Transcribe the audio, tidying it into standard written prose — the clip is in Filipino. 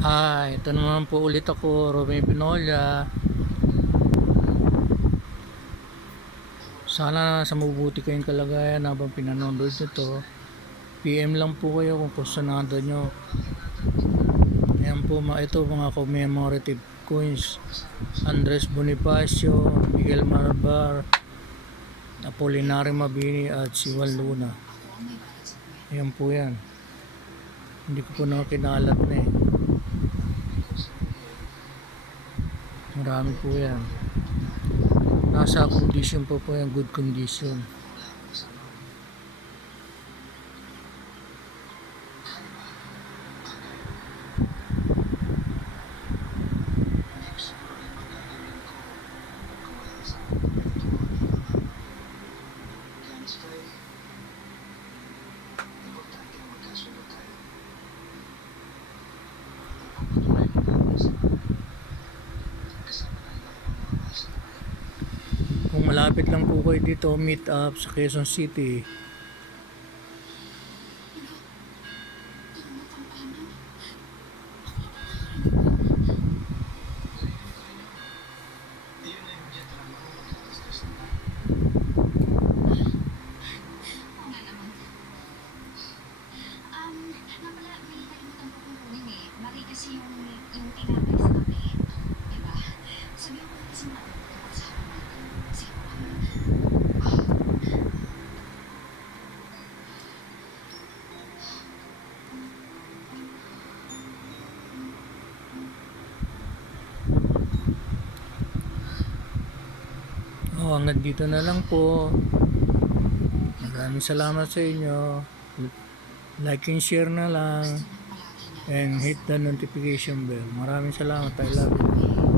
Ito naman po ulit ako, Robin Pinolia. Sana sa mabuti kayong kalagayan habang pinanonood nito. PM lang po kayo kung kusunado nyo. Ayan po, ito mga commemorative coins. Andres Bonifacio, Miguel Marbar, Apolinario Mabini at Siwan Luna. Ayan po yan. Hindi ko po nakakinalat na eh. Marami po yan. Nasa condition po yan, good condition. Kung malapit lang po kayo dito, meet up sa Quezon City. Kasi yung tinapay sa kape, diba? Sabi ko kasi matutulog sa harap natin. Kasi Hanggang dito na lang po. Maraming salamat sa inyo. Like and share na lang. And hit the notification bell. Maraming salamat. I love you.